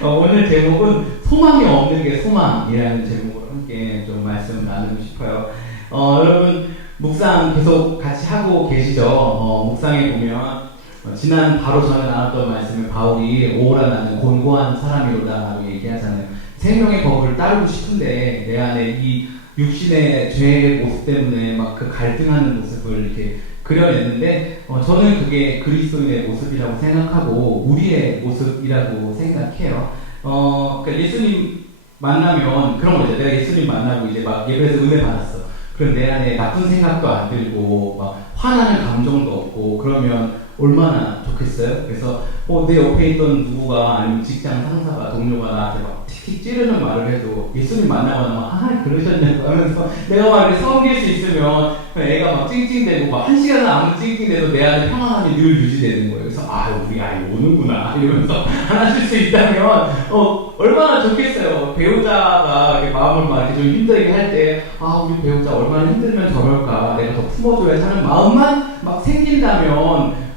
오늘 제목은 소망이 없는 게 소망이라는 제목으로 함께 좀 말씀 나누고 싶어요. 여러분 묵상 계속 같이 하고 계시죠? 묵상에 보면 지난 바로 전에 나눴던 말씀을 바울이 오라 나는 곤고한 사람이로다 라고 얘기하잖아요. 생명의 법을 따르고 싶은데 내 안에 이 육신의 죄의 모습 때문에 막 그 갈등하는 모습을 이렇게 그려냈는데 저는 그게 그리스도인의 모습이라고 생각하고 우리의 모습이라고 생각해요. 그러니까 예수님 만나면 그런 거죠. 내가 예수님 만나고 이제 막 예배에서 은혜 받았어. 그럼 내 안에 나쁜 생각도 안 들고 막 화나는 감정도 없고 그러면 얼마나 좋겠어요? 그래서 내 옆에 있던 누구가 아니면 직장 상사가 동료가 나한테 막 틱틱 찌르는 말을 해도 예수님 만나고 나면 그러셨냐고 하면서 내가 막 이렇게 섬길 수 있으면 애가 막 찡찡대고 막 1시간은 아무 찡찡대도 내 안에 평안함이 늘 유지되는 거예요. 그래서 우리 아이 오는구나 이러면서 안아줄 수 있다면 얼마나 좋겠어요. 배우자가 이렇게 마음을 막 이렇게 좀 힘들게 할 때 우리 배우자 얼마나 힘들면 저럴까 내가 더 품어줘야 하는 마음만 막 생긴다면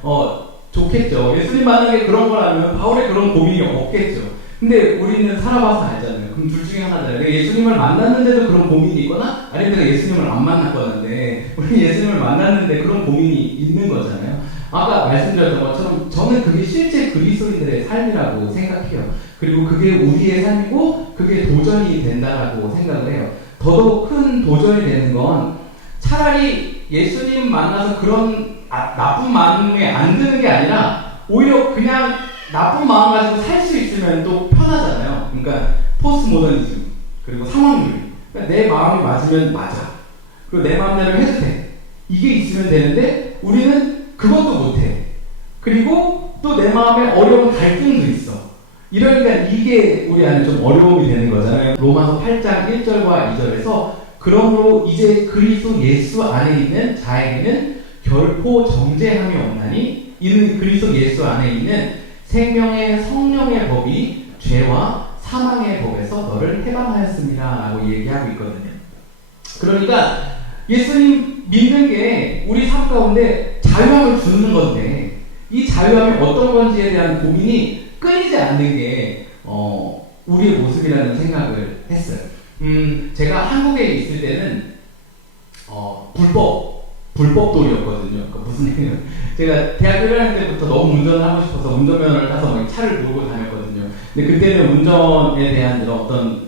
좋겠죠. 예수님 만나게 그런 거라면 바울의 그런 고민이 없겠죠. 근데 우리는 살아봐서 알잖아요. 그럼 둘 중에 하나잖아요. 내가 예수님을 만났는데도 그런 고민이 있거나 아니면 내가 예수님을 안 만났거든데 우리 예수님을 만났는데 그런 고민이 있는 거잖아요. 아까 말씀드렸던 것처럼 저는 그게 실제 그리스도인들의 삶이라고 생각해요. 그리고 그게 우리의 삶이고 그게 도전이 된다라고 생각을 해요. 더더욱 큰 도전이 되는 건 차라리 예수님 만나서 그런 나쁜 마음에 안 드는 게 아니라 오히려 그냥 나쁜 마음 가지고 살 수 있으면 또 편하잖아요. 그러니까 포스트 모더니즘 그리고 상황률. 그러니까 내 마음이 맞으면 맞아. 그리고 내 마음대로 해도 돼. 이게 있으면 되는데 우리는 그것도 못해. 그리고 또 내 마음에 어려운 갈등도 있어. 이러니까 이게 우리 안에 좀 어려움이 되는 거잖아요. 로마서 8장 1절과 2절에서 그러므로 이제 그리스도 예수 안에 있는 자에게는 결코 정죄함이 없나니 이는 그리스도 예수 안에 있는 생명의 성령의 법이 죄와 사망의 법에서 너를 해방하였습니다 라고 얘기하고 있거든요. 그러니까 예수님 믿는 게 우리 삶 가운데 자유함을 주는 건데 이 자유함이 어떤 건지에 대한 고민이 끊이지 않는 게 우리의 모습이라는 생각을 했어요. 제가 한국에 있을 때는 불법돌이였거든요. 그러니까 무슨 얘기냐면 제가 대학교 1학년 때부터 너무 운전을 하고 싶어서 운전면허를 따서 막 차를 몰고 다녔거든요. 근데 그때는 운전에 대한 이런 어떤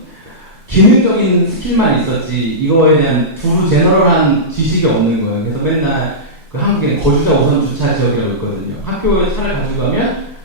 기능적인 스킬만 있었지 이거에 대한 두루 제너럴한 지식이 없는 거예요. 그래서 맨날 그 한국에 거주자 우선 주차 지역이라고 있거든요. 학교에 차를 가지고 가면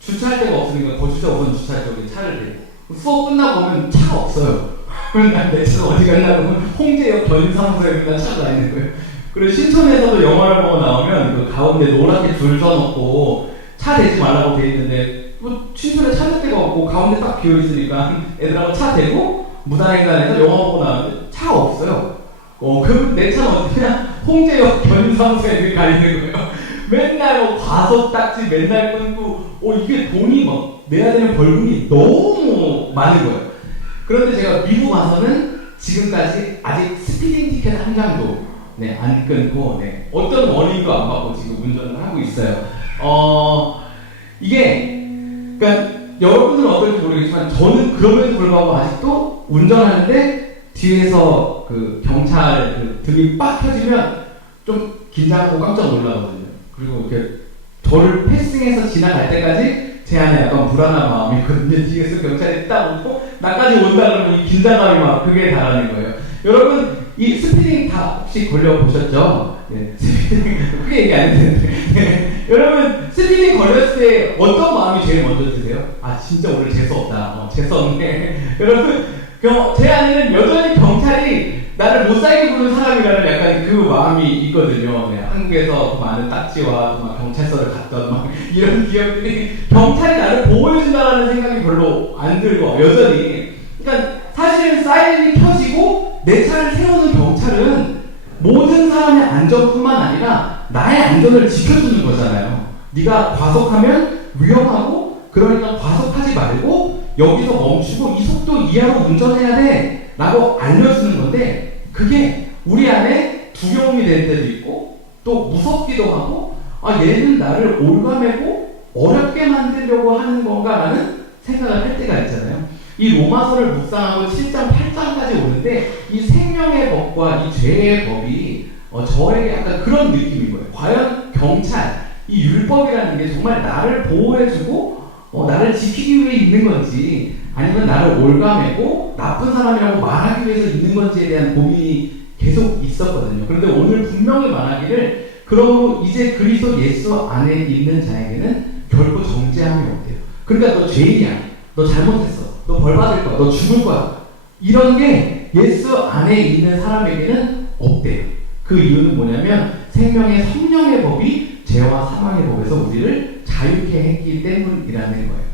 주차할 데가 없으니까 거주자 우선 주차 지역에 차를 대고 수업 끝나고 오면 차가 없어요. 맨날 내 차가 어디 갔나 보면 홍제역 견사무소에 맨날 차가 나 있는 거예요. 그리고 신촌에서도 영화를 보고 나오면 그 가운데 노랗게 줄 서놓고 차 대지 말라고 돼 있는데 신촌에 찾을 데가 없고 가운데 딱 비어 있으니까 애들하고 차 대고 무단횡단해서 영화 보고 나오는데 차가 없어요. 그럼 내 차는 어디냐? 홍제역 견사무소에 가 있는 거예요. 맨날 과속 딱지 맨날 끊고 이게 돈이 막 내야 되는 벌금이 너무 많은 거예요. 그런데 제가 미국 와서는 지금까지 아직 스피딩 티켓 한 장도 안 끊고 어떤 원인도 안 받고 지금 운전을 하고 있어요. 이게 그러니까 여러분들은 어떨지 모르겠지만 저는 그럼에도 불구하고 아직도 운전하는데 뒤에서 그 경찰 그 등이 빡 켜지면 좀 긴장하고 깜짝 놀라거든요. 그리고 이렇게 저를 패싱해서 지나갈 때까지 제 안에 약간 불안한 마음이 있거든요. 뒤에서 경찰이 딱 오고 나까지 온다 그러면 이 긴장감이 막 그게 달하는 거예요. 여러분 이 스피딩 다 혹시 걸려보셨죠? 스피딩 크게 얘기 안 했는데 여러분 스피딩 걸렸을 때 어떤 마음이 제일 먼저 드세요? 진짜 오늘 재수없다. 재수없네. 여러분 제 안에는 여전히 경찰이 나를 못 살게 부르는 사람이라는 약간 그 마음이 있거든요. 한국에서 그 많은 딱지와 막 경찰서를 갔던 막 이런 기억들이 경찰이 나를 보호해준다는 생각이 별로 안 들고 여전히 그러니까 사실은 사이렌이 켜지고 내 차를 세우는 경찰은 모든 사람의 안전뿐만 아니라 나의 안전을 지켜주는 거잖아요. 네가 과속하면 위험하고 그러니까 과속하지 말고 여기서 멈추고 이 속도 이하로 운전해야 돼 라고 알려주는 건데 그게 우리 안에 두려움이 될 때도 있고 또 무섭기도 하고 얘는 나를 올가매고 어렵게 만들려고 하는 건가라는 생각을 할 때가 있잖아요. 이 로마서를 묵상하고 7장, 8장까지 오는데 이 생명의 법과 이 죄의 법이 저에게 약간 그런 느낌인 거예요. 과연 경찰, 이 율법이라는 게 정말 나를 보호해주고 나를 지키기 위해 있는 건지 아니면 나를 올가매고 나쁜 사람이라고 말하기 위해서 있는 건지에 대한 고민이 계속 있었거든요. 그런데 오늘 분명히 말하기를 그러므로 이제 그리스도 예수 안에 있는 자에게는 결코 정죄함이 없대요. 그러니까 너 죄인이야. 너 잘못했어. 너 벌 받을 거야. 너 죽을 거야. 이런 게 예수 안에 있는 사람에게는 없대요. 그 이유는 뭐냐면 생명의 성령의 법이 죄와 사망의 법에서 우리를 자유케 했기 때문이라는 거예요.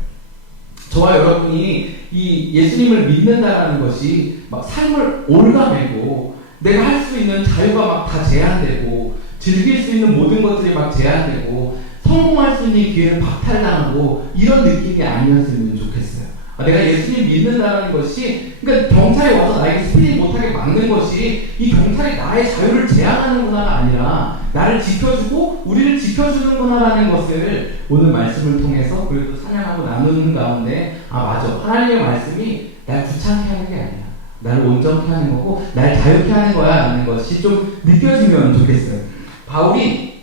저와 여러분이 이 예수님을 믿는다라는 것이 막 삶을 올가매고 내가 할 수 있는 자유가 막 다 제한되고 즐길 수 있는 모든 것들이 막 제한되고 성공할 수 있는 기회를 박탈당하고 이런 느낌이 아니었으면 좋겠어요. 내가 예수님 믿는다는 것이 그러니까 경찰이 와서 나에게 스피드 못하게 막는 것이 이 경찰이 나의 자유를 제한하는구나가 아니라 나를 지켜주고 우리를 지켜주는구나라는 것을 오늘 말씀을 통해서 그래도 찬양하고 나누는 가운데 맞아. 하나님의 말씀이 날 귀찮게 하는 게 아니야. 나를 온전케 하는 거고 날 자유케 하는 거야 라는 것이 좀 느껴지면 좋겠어요. 바울이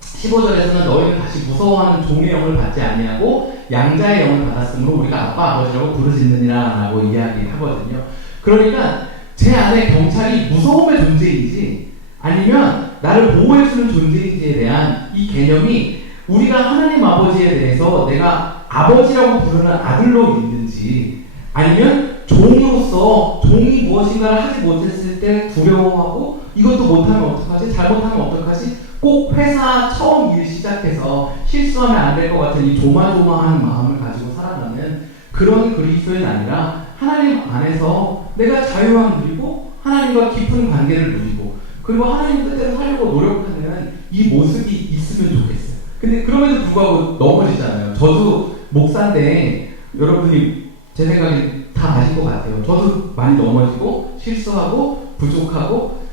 15절에서는 너희는 다시 무서워하는 종의 영을 받지 아니하고 양자의 영을 받았으므로 우리가 아빠 아버지라고 부르짖느니라 라고 이야기하거든요. 그러니까 제 안에 경찰이 무서움의 존재인지 아니면 나를 보호해주는 존재인지에 대한 이 개념이 우리가 하나님 아버지에 대해서 내가 아버지라고 부르는 아들로 있는지 아니면 종으로서 종이 무엇인가를 하지 못했을 때 두려워하고 이것도 못하면 어떡하지? 잘못하면 어떡하지? 꼭 회사 처음 일 시작해서 실수하면 안 될 것 같은 이 조마조마한 마음을 가지고 살아가는 그런 그리스도인 아니라 하나님 안에서 내가 자유함 누리고 하나님과 깊은 관계를 누리고 그리고 하나님 뜻대로 살려고 노력하는 이 모습이 있으면 좋겠어요. 근데 그럼에도 불구하고 넘어지잖아요. 저도 목사인데 여러분이 제 생각에 다 아실 것 같아요. 저도 많이 넘어지고 실수하고 부족하고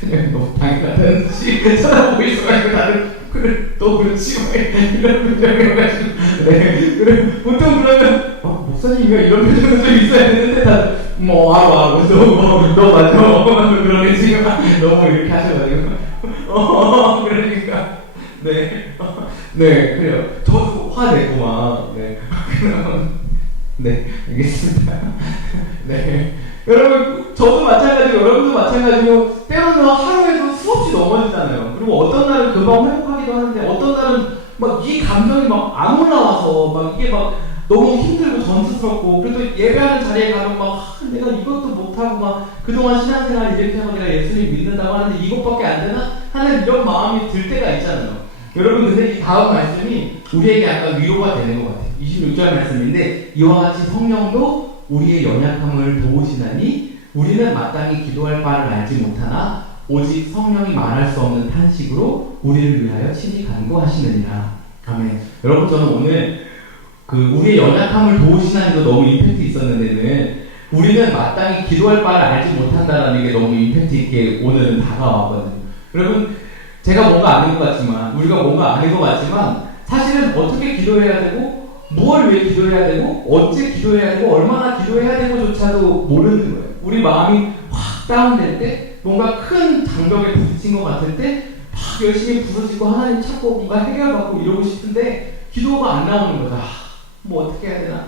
그냥 너무 당연하다는 듯이 쳐다보고 있어가지고 다들 그래 너 그렇지 이런 표정이어가지고 그래 보통 그러면 목사님이요 이런 표정은 좀 있어야 되는데 다들 너 맞아 그러네 지금 너무 이렇게 하셔가지고 그러니까 네 그래요. 저도 화내고 막 네 알겠습니다. 네 여러분 저도 마찬가지고 여러분도 마찬가지고 때로는 하루에도 수없이 넘어지잖아요. 그리고 어떤 날은 금방 회복하기도 하는데 어떤 날은 막 이 감정이 막 안 올라와서 막 이게 막 너무 힘들고 전투스럽고 그래도 예배하는 자리에 가면 막 내가 이것도 못하고 막 그동안 신앙생활 이렇게 하고 내가 예수님 믿는다고 하는데 이것밖에 안 되나? 하는 이런 마음이 들 때가 있잖아요. 여러분 근데 이 다음 말씀이 우리에게 약간 위로가 되는 것 같아요. 26절 말씀인데 이와 같이 성령도 우리의 연약함을 도우시나니 우리는 마땅히 기도할 바를 알지 못하나 오직 성령이 말할 수 없는 탄식으로 우리를 위하여 친히 간구하시느니라. 아멘. 여러분 저는 오늘 우리의 연약함을 도우시나니도 너무 임팩트 있었는데는 우리는 마땅히 기도할 바를 알지 못한다라는 게 너무 임팩트 있게 오늘은 다가왔거든요. 여러분 제가 뭔가 아는 것 같지만 우리가 뭔가 아는 것 같지만 사실은 어떻게 기도해야 되고 무엇을 위해 기도해야 되고 언제 기도해야 되고 얼마나 기도해야 되고조차도 모르는 거예요. 우리 마음이 확 다운될 때 뭔가 큰 장벽에 부딪힌 것 같을 때 막 열심히 부서지고 하나님 찾고 뭔가 해결받고 이러고 싶은데 기도가 안 나오는 거죠. 뭐 어떻게 해야 되나?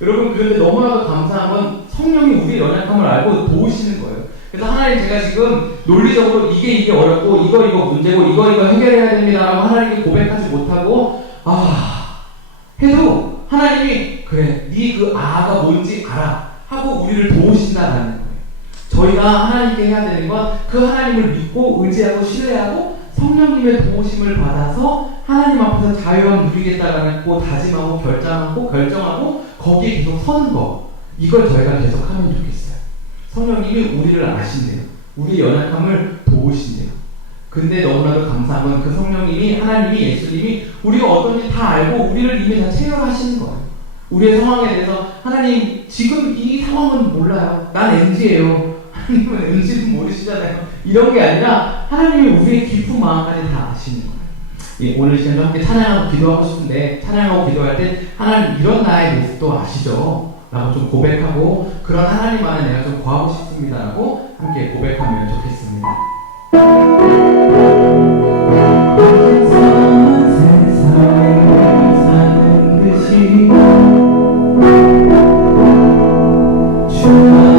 여러분 그런데 너무나도 감사한 건 성령이 우리의 연약함을 알고 도우시는 거예요. 그래서 하나님 제가 지금 논리적으로 이게 어렵고 이거 문제고 이거 해결해야 됩니다라고 하나님께 고백하지 못하고 해도 하나님이 그래 네 그 아가 뭔지 알아 하고 우리를 도우신다라는 거예요. 저희가 하나님께 해야 되는 건 그 하나님을 믿고 의지하고 신뢰하고 성령님의 도우심을 받아서 하나님 앞에서 자유함 누리겠다라고 다짐하고 결정하고 거기에 계속 서는 거 이걸 저희가 계속 하면 좋겠어요. 성령님이 우리를 아신대요. 우리의 연약함을 도우신대요. 근데 너무나도 감사한 건 그 성령님이 하나님이 예수님이 우리가 어떤지 다 알고 우리를 이미 다 체험하시는 거예요. 우리의 상황에 대해서 하나님 지금 이 상황은 몰라요. 난 MG예요. 하나님은 MG는 모르시잖아요. 이런 게 아니라 하나님이 우리의 깊은 마음까지 다 아시는 거예요. 오늘 시간도 함께 찬양하고 기도하고 싶은데 찬양하고 기도할 때 하나님 이런 나의 모습도 아시죠? 라고 좀 고백하고 그런 하나님 안에 내가 좀 거하고 싶습니다 라고 함께 고백하면 좋겠습니다. 세상에 사는 듯이 주님을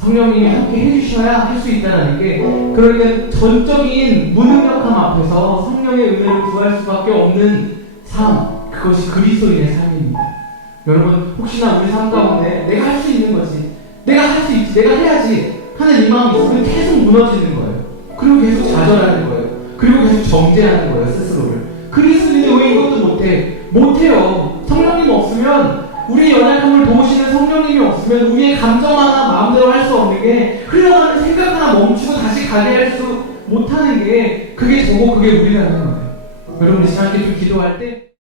성령님이 함께 해주셔야 할 수 있다는 게, 그러니까 전적인 무능력함 앞에서 성령의 은혜를 구할 수밖에 없는 삶, 그것이 그리스도인의 삶입니다. 여러분, 혹시나 우리 삶 가운데 내가 할 수 있는 거지, 내가 할 수 있지, 내가 해야지 하는 이 마음이 있으면 계속 무너지는 거예요. 그리고 계속 좌절하는 거예요. 그리고 계속 정죄하는 거예요, 스스로를. 그리스도인이 왜 이것도 못해? 못해요. 성령님 없으면, 우리의 연약함을 도우시는 성령님이 없으면 우리의 감정 하나 마음대로 할 수 없는 게, 흘러가는 생각 하나 멈추고 다시 가게 할 수 못하는 게, 그게 저고 그게 우리라는 거예요. 여러분, 이 시간 좀 기도할 때